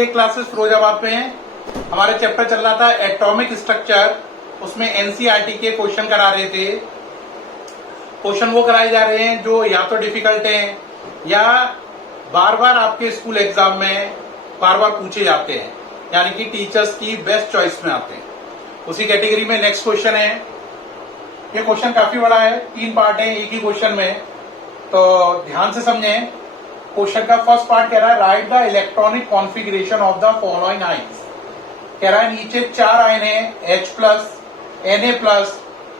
एक क्लासेस फिरोजाबाद में है। हमारे चैप्टर चल रहा था एटॉमिक स्ट्रक्चर, उसमें एनसीईआरटी के क्वेश्चन करा रहे थे। क्वेश्चन वो कराए जा रहे हैं जो या तो डिफिकल्ट हैं या बार बार आपके स्कूल एग्जाम में बार बार पूछे जाते हैं, यानी कि टीचर्स की बेस्ट चॉइस में आते हैं। उसी कैटेगरी में नेक्स्ट क्वेश्चन है। ये क्वेश्चन काफी बड़ा है, 3 पार्ट है एक ही क्वेश्चन में, तो ध्यान से समझें। क्वेश्चन का फर्स्ट पार्ट कह रहा है right the electronic configuration of the following ions. कह रहा है नीचे 4 आयन है H+, Na+,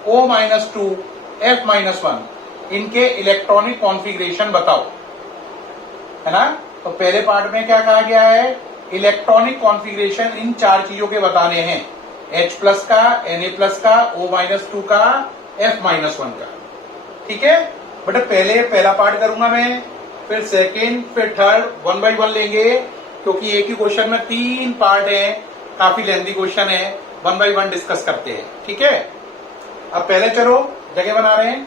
O-2, F-1, इनके इलेक्ट्रॉनिक कॉन्फ़िगरेशन बताओ, है ना। तो पहले पार्ट में क्या कहा गया है, इलेक्ट्रॉनिक कॉन्फ़िगरेशन इन 4 चीजों के बताने हैं, H+ का, Na+ का, O-2 का, F-1 का। ठीक है बेटा, पहले पहला पार्ट करूंगा मैं, फिर सेकेंड, फिर थर्ड, 1 बाय 1 लेंगे, क्योंकि एक ही क्वेश्चन में 3 पार्ट है, काफी लेंथी क्वेश्चन है। 1 बाय 1 डिस्कस करते हैं, ठीक है। अब पहले चलो जगह बना रहे हैं,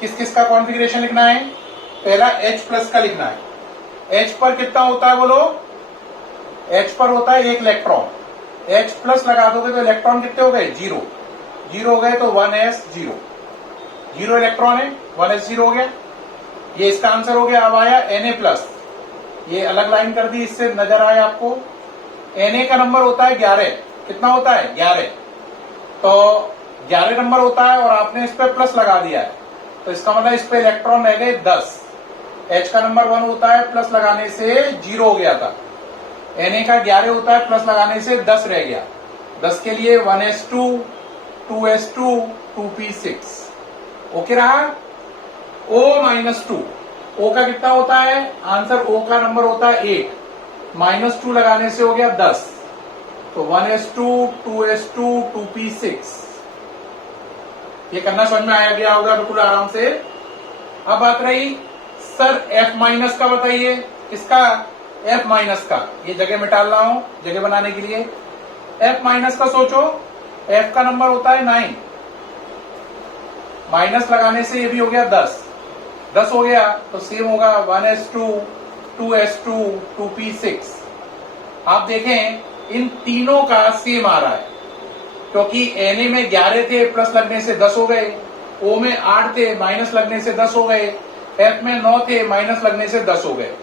किस किस का कॉन्फ़िगरेशन लिखना है। पहला H+ का लिखना है। H पर कितना होता है बोलो, H पर होता है 1 इलेक्ट्रॉन। H+ लगा दोगे तो इलेक्ट्रॉन कितने हो गए, 0 0 हो गए, तो 1s0 0 इलेक्ट्रॉन है, 1s0 हो गया। ये इसका आंसर हो गया। अब आया Na+, ये अलग लाइन कर दी, इससे नजर आए आपको। Na का नंबर होता है 11, कितना होता है 11, तो 11 नंबर होता है और आपने इस पे प्लस लगा दिया है, तो इसका मतलब इस पे इलेक्ट्रॉन रह गए 10। H का नंबर 1 होता है, प्लस लगाने से 0 हो गया था। Na का 11 होता है, प्लस लगाने से 10 रह गया। 10 के लिए 1s2, 2s2, 2p6, ओके रहा। O-2, O का कितना होता है, आंसर O का नंबर होता है 8, -2 लगाने से हो गया 10, तो 1s2, 2s2, 2p6। ये करना समझ में आया गया होगा बिल्कुल आराम से। अब बात रही सर F- का बताइए, किसका, F- का। ये जगह मिटा रहा हूं जगह बनाने के लिए। F- का सोचो, F का नंबर होता है 9, माइनस लगाने से ये भी हो गया 10 हो गया, तो सेम होगा 1s2, 2s2, 2p6। आप देखें इन तीनों का सेम आ रहा है, क्योंकि Na में 11 थे, प्लस लगने से 10 हो गए, O में 8 थे, माइनस लगने से 10 हो गए, F में 9 थे, माइनस लगने से 10 हो गए।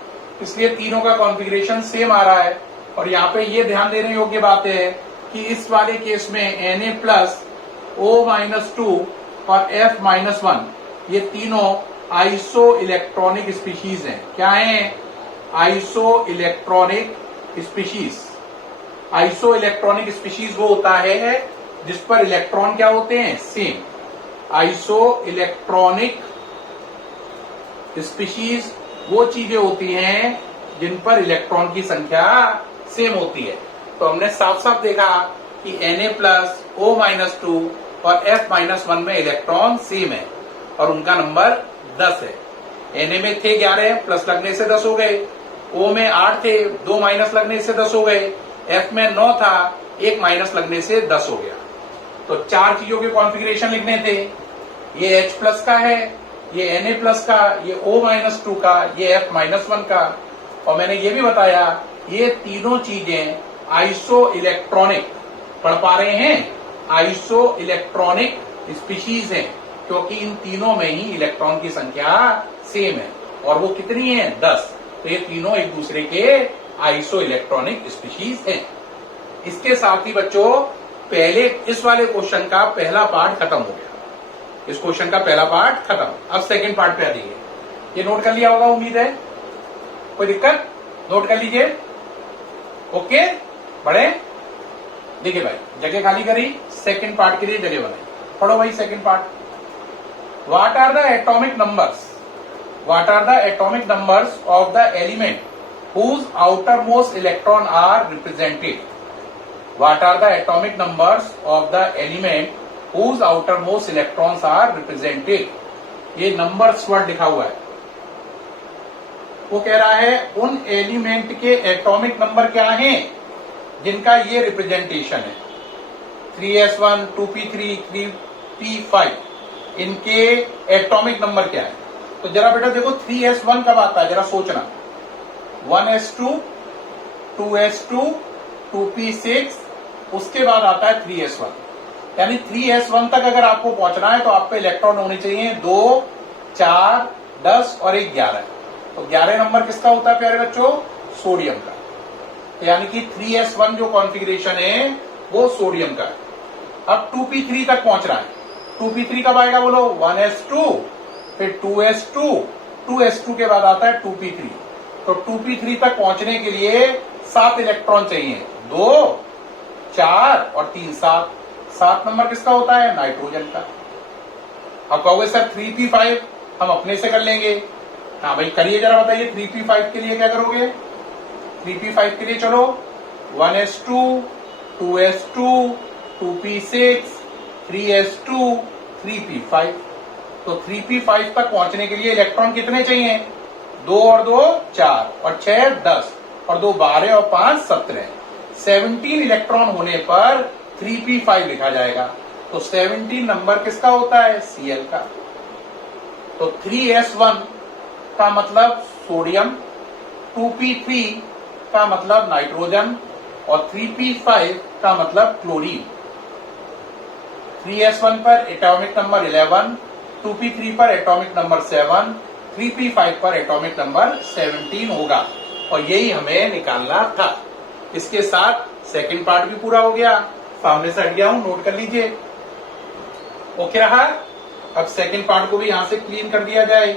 इसलिए तीनों का कॉन्फ़िगरेशन सेम आ रहा है। और यहाँ पे ये ध्यान देने योग्य बात है कि इस वाले केस में Na+, O-2 और F-1, ये तीनों आइसो इलेक्ट्रॉनिक स्पीशीज हैं। क्या हैं, iso electronic species. Iso electronic species वो होता है जिस पर इलेक्ट्रॉन क्या होते हैं, सेम। आइसो इलेक्ट्रॉनिक स्पीशीज वो चीजें होती हैं जिन पर इलेक्ट्रॉन की संख्या सेम होती है। तो हमने साफ साफ देखा कि Na+, O-2 और F-1 में इलेक्ट्रॉन सेम है और उनका नंबर 10 है। Na में थे 11, प्लस लगने से 10 हो गए, O में 8 थे, 2 माइनस लगने से 10 हो गए, F में 9 था, 1 माइनस लगने से 10 हो गया। तो 4 चीजों के कॉन्फ़िगरेशन लिखने थे। ये H+ का है, ये Na+ का, ये O-2 का, ये F-1 का। और मैंने ये भी बताया ये तीनों चीजें आइसो इलेक्ट्रॉनिक, पढ़ पा रहे हैं, आइसो इलेक्ट्रॉनिक स्पीशीज हैं, क्योंकि इन तीनों में ही इलेक्ट्रॉन की संख्या सेम है। और वो कितनी है, 10। तो ये तीनों एक दूसरे के आइसो इलेक्ट्रॉनिक स्पीशीज हैं। इसके साथ ही बच्चों पहले इस वाले क्वेश्चन का पहला पार्ट खत्म हो गया। इस क्वेश्चन का पहला पार्ट खत्म। अब सेकंड पार्ट पे आ जाइए। ये नोट कर लिया होगा उम्मीद है, कोई दिक्कत, नोट कर लीजिए। ओके बढ़े, देखिए भाई जगह खाली करी, सेकंड पार्ट के लिए जगह बनाई। पढ़ो भाई second part. What are the atomic numbers, what are the atomic numbers of the element whose outermost electron are represented? What are the atomic numbers of the element whose outermost electrons are represented? ये numbers word लिखा हुआ है। वो कह रहा है उन element के एटॉमिक नंबर क्या हैं जिनका ये रिप्रेजेंटेशन है। 3s1, 2p3, 3p5, इनके एटॉमिक नंबर क्या है। तो जरा बेटा देखो 3s1 कब आता है, जरा सोचना। 1s2, 2s2, 2p6, उसके बाद आता है 3s1। यानी 3s1 तक अगर आपको पहुंचना है तो आप पे इलेक्ट्रॉन होने चाहिए 2, 4, 10 और एक 11। तो 11 नंबर किसका होता है प्यारे बच्चों? सोडियम का। तो यानी कि 3s1 जो कॉन्फ़िगरेशन है वो सोडियम का है। अब 2p3 तक पहुंचना है। 2p3 कब आएगा बोलो? 1s2, फिर 2s2, 2s2 के बाद आता है 2p3। तो 2p3 तक पहुंचने के लिए 7 इलेक्ट्रॉन चाहिए। 2, 4 और 3, 7। 7 नंबर किसका होता है? नाइट्रोजन का। अब कहोगे सर 3p5 हम अपने से कर लेंगे। हाँ भाई करिए, जरा बताइए 3p5 के लिए क्या करोगे? 3p5 के लिए चलो 1s2, 2s2, 2p6, 3s2, 3p5। तो 3p5 तक पहुंचने के लिए इलेक्ट्रॉन कितने चाहिए? 2 और 2 4 और 6 10 और 2 12 और 5 17। 17 इलेक्ट्रॉन होने पर 3p5 लिखा जाएगा। तो 17 नंबर किसका होता है? Cl का। तो 3s1 का मतलब सोडियम, 2p3 का मतलब नाइट्रोजन और 3p5 का मतलब क्लोरीन। 3s1 पर एटॉमिक नंबर 11, 2p3 पर एटॉमिक नंबर 7, 3p5 पर एटॉमिक नंबर 17 होगा। और यही हमें निकालना था। इसके साथ सेकंड पार्ट भी पूरा हो गया। सामने से हट गया हूं, नोट कर लीजिए। ओके रहा। अब सेकंड पार्ट को भी यहां से क्लीन कर दिया जाए,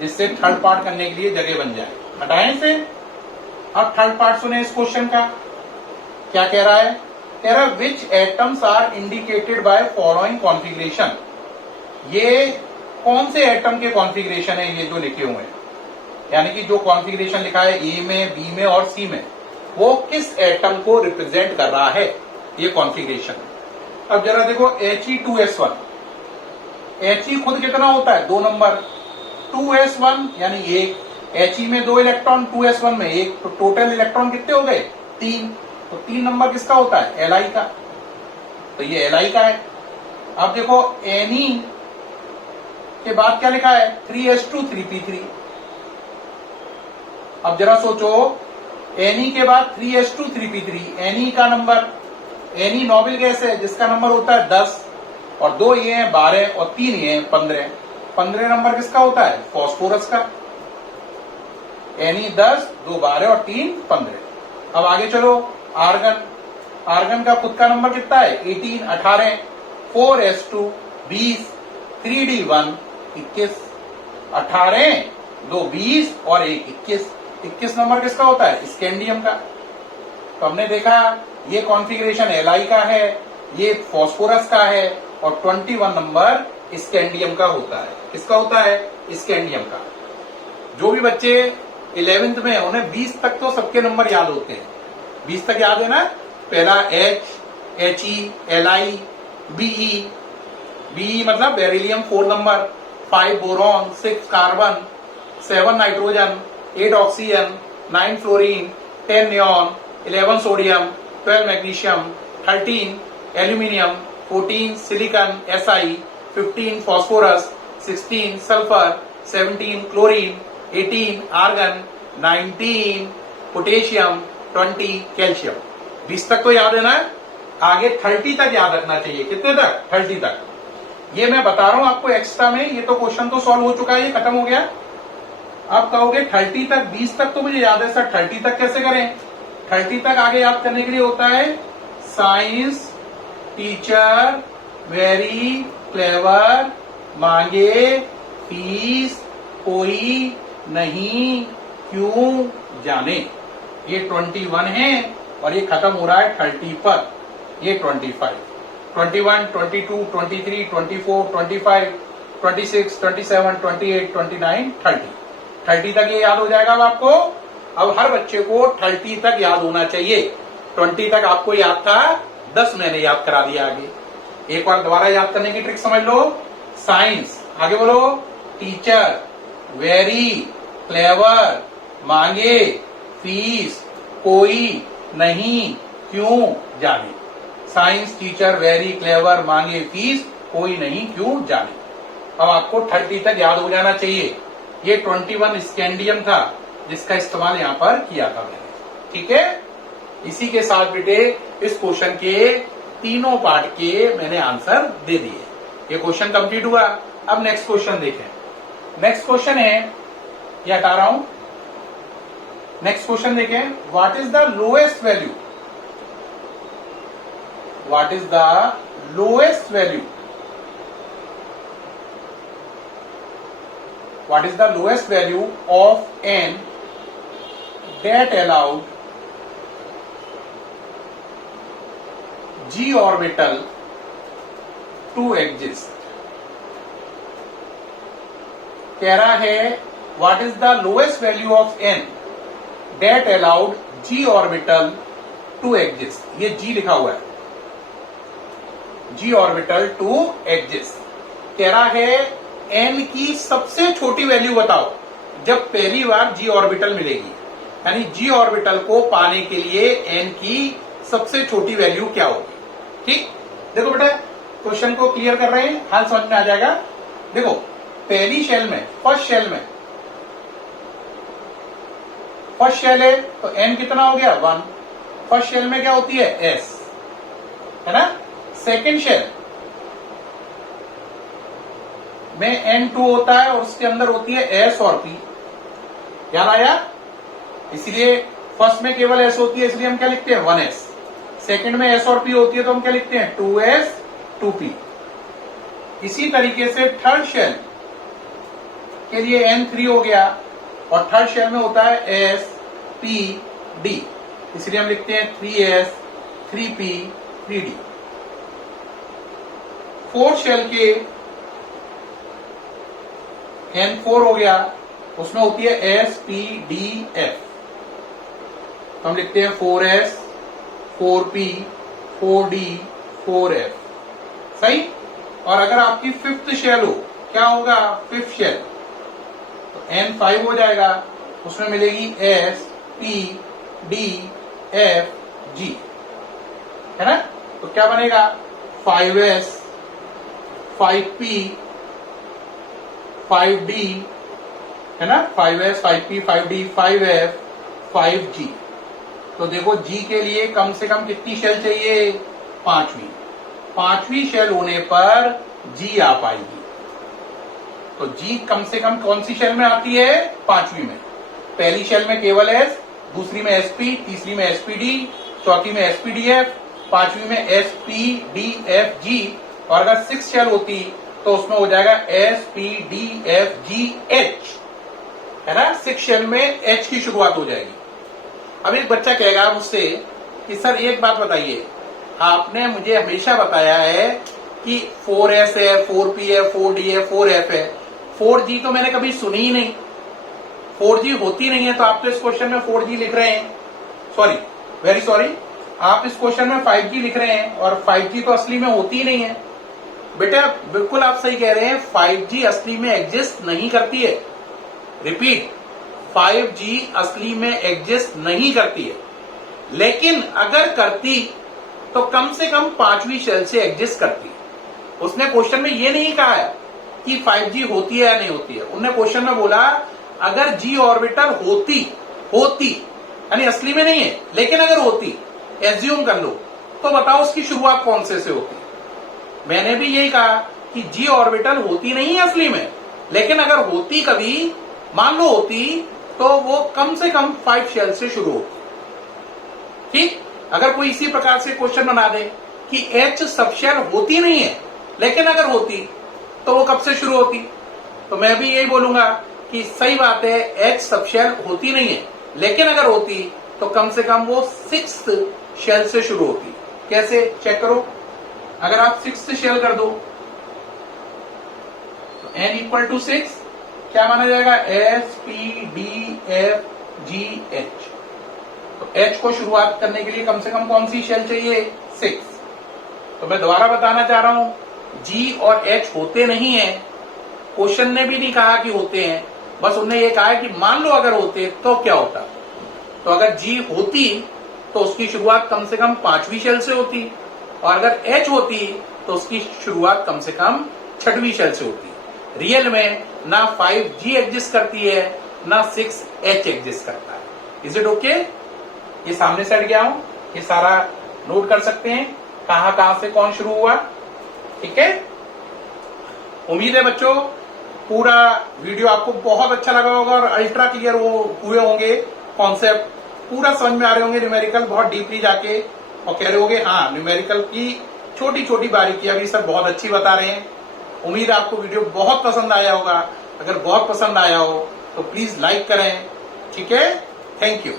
जिससे थर्ड पार्ट करने के लिए जगह बन जाए। हटाएं इसे। अब थर्ड पार्ट सुने इस क्वेश्चन का। क्या कह रहा है? कह रहा है which atoms are indicated by following configuration. ये कौन से एटम के कॉन्फ़िगरेशन है ये जो लिखे हुए हैं? यानी कि जो कॉन्फ़िगरेशन लिखा है ए में, बी में और सी में, वो किस एटम को रिप्रेजेंट कर रहा है ये कॉन्फ़िगरेशन। अब जरा देखो He2s1। He खुद कितना होता है? 2 नंबर। 2s1 यानी 1, He में 2 इलेक्ट्रॉन, 2s1 में 1, तो टोटल इलेक्ट्रॉन कितने हो गए? 3। तो 3 नंबर किसका होता है? Li का। तो ये Li का है। अब देखो Ne के बाद क्या लिखा है? 3s2, 3p3। अब जरा सोचो, Ne के बाद 3s2, 3p3। Ne का नंबर, Ne नोबेल गैस है जिसका नंबर होता है 10 और 2 ये हैं 12 और 3 ये हैं 15। 15 नंबर किसका होता है? फॉस्फोरस का। Ne 10, 2 12 और 3 15। अब आगे चलो आर्गन। आर्गन का खुद का नंबर कितना है? 18 18, 4s2 20, 3d1 21। 18, 2 20 और 1 21। 21 नंबर किसका होता है? स्कैंडियम का। तो हमने देखा ये कॉन्फ़िगरेशन Li का है, ये फॉस्फोरस का है और 21 नंबर स्कैंडियम का होता है। किसका होता है? स्कैंडियम का। जो भी बच्चे 11th में उन्हें 20 तक तो सबके नंबर याद होते हैं। 20 तक याद है ना? पहला H, He, Li, Be। Be मतलब beryllium 4 number, 5 boron, 6 carbon, 7 nitrogen, 8 oxygen, 9 fluorine, 10 neon, 11 sodium, 12 magnesium, 13 aluminium, 14 silicon Si, 15 phosphorus, 16 sulphur, 17 chlorine, 18 argon, 19 potassium, 20 calcium. 20 तक तो याद है ना? आगे 30 तक याद रखना चाहिए। कितने तक? 30 तक। ये मैं बता रहा हूं आपको एक्स्ट्रा में। ये तो क्वेश्चन तो सॉल्व हो चुका है, ये खत्म हो गया। आप कहोगे 30 तक, 20 तक तो मुझे याद है सर, 30 तक कैसे करें? 30 तक आगे याद करने के लिए होता है साइंस टीचर वेरी क्लेवर, मांगे फीस कोई नहीं क्यों जाने। ये 21 है और ये खत्म हो रहा है 30 पर। ये 25, 21, 22, 23, 24, 25, 26, 27, 28, 29, 30। 30 तक ये याद हो जाएगा अब आपको। अब हर बच्चे को 30 तक याद होना चाहिए। 20 तक आपको याद था, 10 मैंने याद करा दिया। आगे एक बार दोबारा याद करने की ट्रिक समझ लो। साइंस, आगे बोलो, टीचर वेरी क्लेवर, मांगे फीस कोई नहीं क्यों जाने। साइंस टीचर वेरी क्लेवर, मांगे फीस कोई नहीं क्यों जाने। अब आपको 30 तक याद हो जाना चाहिए। ये 21 स्कैंडियम था, जिसका इस्तेमाल यहां पर किया था मैंने। ठीक है, इसी के साथ बेटे इस क्वेश्चन के तीनों पार्ट के मैंने आंसर दे दिए। ये क्वेश्चन कंप्लीट हुआ। अब नेक्स्ट क्वेश्चन देखें। नेक्स्ट क्वेश्चन है, ये हटा रहा हूं। नेक्स्ट क्वेश्चन देखें, what is the lowest value, what is the lowest value, what is the lowest value of n that allowed g orbital to exist। कह रहा है what is the lowest value of n that allowed g orbital to exist। ये g लिखा हुआ है, g orbital to exist। कह रहा है n की सबसे छोटी वैल्यू बताओ जब पहली बार g ऑर्बिटल मिलेगी, यानी g ऑर्बिटल को पाने के लिए n की सबसे छोटी वैल्यू क्या होगी। ठीक, देखो बेटा क्वेश्चन को क्लियर कर रहे हैं, हाल समझ में आ जाएगा। देखो पहली शेल में, फर्स्ट शेल में, फर्स्ट शेल है तो n कितना हो गया 1। फर्स्ट शेल में क्या होती है s, है ना। सेकेंड शेल में n2 होता है और उसके अंदर होती है s और p। याद आया, इसलिए फर्स्ट में केवल s होती है, इसलिए हम क्या लिखते हैं 1s। सेकंड में s और p होती है तो हम क्या लिखते हैं 2s 2p। इसी तरीके से थर्ड शेल के लिए n3 हो गया और थर्ड शेल में होता है s p d, इसलिए हम लिखते हैं 3s 3p 3d। Fourth shell के n4 हो गया, उसमें होती है s p d f, तो हम लिखते हैं 4s 4p 4d 4f। सही। और अगर आपकी फिफ्थ शेल हो, क्या होगा फिफ्थ शेल, तो n5 हो जाएगा, उसमें मिलेगी s p d f g, है ना। तो क्या बनेगा 5s 5p 5d, है ना, 5s 5p 5d 5f 5g। तो देखो g के लिए कम से कम कितनी शेल चाहिए, पांचवी। पांचवी शेल होने पर g आ पाएगी। तो g कम से कम कौन सी शेल में आती है, पांचवी में। पहली शेल में केवल s, दूसरी में sp, तीसरी में spd, चौथी में spdf, पांचवी में spdfg। और अगर सिक्स शेल होती तो उसमें हो जाएगा spdfgh, है ना। सिक्स शेल में h की शुरुआत हो जाएगी। अब एक बच्चा कहेगा मुझसे कि सर एक बात बताइए, आपने मुझे हमेशा बताया है कि 4s है 4p है 4d है 4f है, 4g तो मैंने कभी सुनी ही नहीं, 4g होती नहीं है। तो आप तो इस क्वेश्चन में 4g लिख रहे हैं, सॉरी वेरी सॉरी, आप इस क्वेश्चन में 5g लिख रहे हैं और 5g तो असली में होती ही नहीं है। बेटा बिल्कुल आप सही कह रहे हैं, 5G असली में एग्जिस्ट नहीं करती है। रिपीट, 5G असली में एग्जिस्ट नहीं करती है, लेकिन अगर करती तो कम से कम पांचवी शेल से एग्जिस्ट करती है। उसने क्वेश्चन में ये नहीं कहा है कि 5G होती है या नहीं होती है, उन्होंने क्वेश्चन में बोला अगर G ऑर्बिटल होती यानी असली में नहीं है, लेकिन अगर होती, एज्यूम कर लो, तो बताओ उसकी शुरुआत कौन से होती। मैंने भी यही कहा कि G ऑर्बिटल होती नहीं है असली में, लेकिन अगर होती कभी, मान लो होती, तो वो कम से कम 5 शेल से शुरू होती। ठीक, अगर कोई इसी प्रकार से क्वेश्चन बना दे कि H सब शेल होती नहीं है, लेकिन अगर होती तो वो कब से शुरू होती, तो मैं भी यही बोलूंगा कि सही बात है, H सब शेल होती नहीं है, लेकिन अगर होती तो कम से कम वो 6th शेल से शुरू होती। कैसे, चेक करो। अगर आप 6th शेल कर दो तो n इक्वल टू 6 क्या माना जाएगा, s p d f g h। तो h को शुरुआत करने के लिए कम से कम कौन सी शेल चाहिए, 6। तो मैं दोबारा बताना चाह रहा हूं, g और h होते नहीं है, क्वेश्चन ने भी नहीं कहा कि होते हैं, बस उन्होंने ये कहा कि मान लो अगर होते तो क्या होता। तो अगर g होती तो उसकी शुरुआत कम से कम पांचवी शेल से होती, और अगर h होती तो उसकी शुरुआत कम से कम छठवीं शेल से होती। रियल में ना 5G एग्जिस्ट करती है, ना 6H एग्जिस्ट करता है। Is it okay? ये सामने से हट गया हूं, ये सारा नोट कर सकते हैं कहां से कौन शुरू हुआ। ठीक है, उम्मीद है बच्चों पूरा वीडियो आपको बहुत अच्छा लगा होगा और अल्ट्रा क्लियर हुए होंगे, कॉन्सेप्ट पूरा समझ में आ रहे होंगे, न्यूमेरिकल बहुत डीपली जाके, और कह रहे होंगे हाँ न्यूमेरिकल की छोटी छोटी बारीकियां भी सर बहुत अच्छी बता रहे हैं। उम्मीद है आपको वीडियो बहुत पसंद आया होगा। अगर बहुत पसंद आया हो तो प्लीज लाइक करें। ठीक है, थैंक यू।